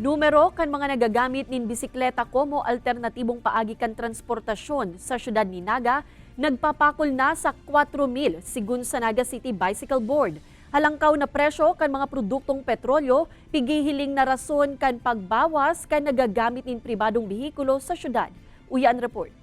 Numero kan mga nagagamit nin bisikleta como alternatibong paagi kan transportasyon sa syudad ni Naga, nagpapakol na sa 4,000 sigun sa Naga City Bicycle Board. Halangkaw na presyo kan mga produktong petrolyo, pigihiling na rason kan pagbawas kan nagagamit nin pribadong bihikulo sa syudad. Uyan report.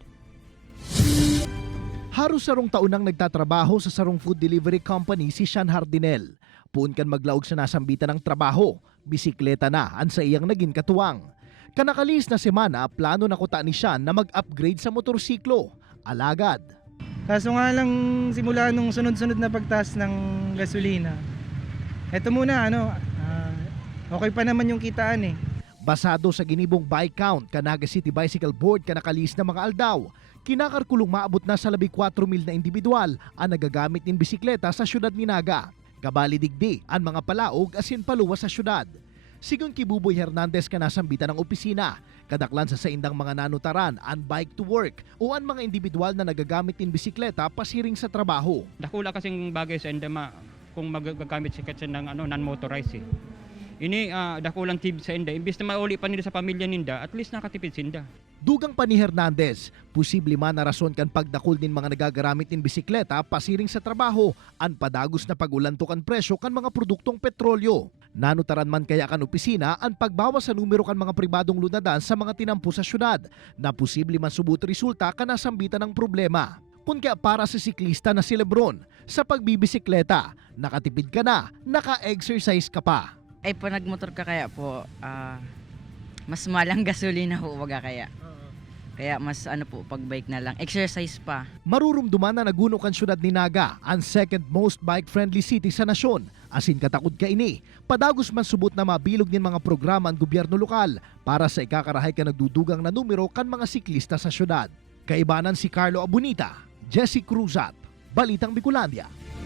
Haros sarong taon nang nagtatrabaho sa sarong food delivery company si Sean Hardinel. Puun kan maglaog sa nasambitan ng trabaho, bisikleta na ang sa iyang naging katuwang. Kanakalis na semana, plano na kuta ni Sean na mag-upgrade sa motorsiklo. Alagad. Kaso nga lang simula nung sunod-sunod na pagtaas ng gasolina. Eto muna okay pa naman yung kitaan eh. Basado sa ginibong bike count, Naga City Bicycle Board kanakalis na mga aldaw. Kinakarkulong maabot na sa 14,000 na individual ang nagagamit ng bisikleta sa syudad ni Naga. Kabali digdi ang mga palaog asin paluwas sa syudad. Sigun kay Buboy Hernandez kanasambitan ng opisina, kadaklan sa saindang mga nanutaran ang bike to work o ang mga individual na nagagamit ng bisikleta pasiring sa trabaho. Dakula kasing bagay sa endema kung magagamit siya ng non-motorized. Ini dakulang tib sa enda, imbis na mauli pa nila sa pamilya ninda, at least nakatipid sinda. Dugang pa ni Hernandez, posible man na rason kan pagdakul nin mga nagagamit nin bisikleta pasiring sa trabaho, ang padagos na pagulantok ang presyo kan mga produktong petrolyo. Nanutaran man kaya kan opisina ang pagbawas sa numero kan mga pribadong lunadan sa mga tinampo sa syudad, na posible man subot resulta kan nasambitan ng problema. Kung kaya para sa siklista na si Lebron, sa pagbibisikleta, nakatipid ka na, naka-exercise ka pa. Ay po nagmotor ka kaya po, mas malang gasolina po waga kaya. Kaya mas pag bike na lang, exercise pa. Marurumduman na naguno kan syudad ni Naga, ang second most bike-friendly city sa nasyon. Asin katakod ka ini, padagos man subot na mabilog nin mga programa ang gobyerno lokal para sa ikakarahay ka nagdudugang na numero kan mga siklista sa syudad. Kaibanan si Carlo Abunita, Jesse Cruzat, Balitang Bicolandia.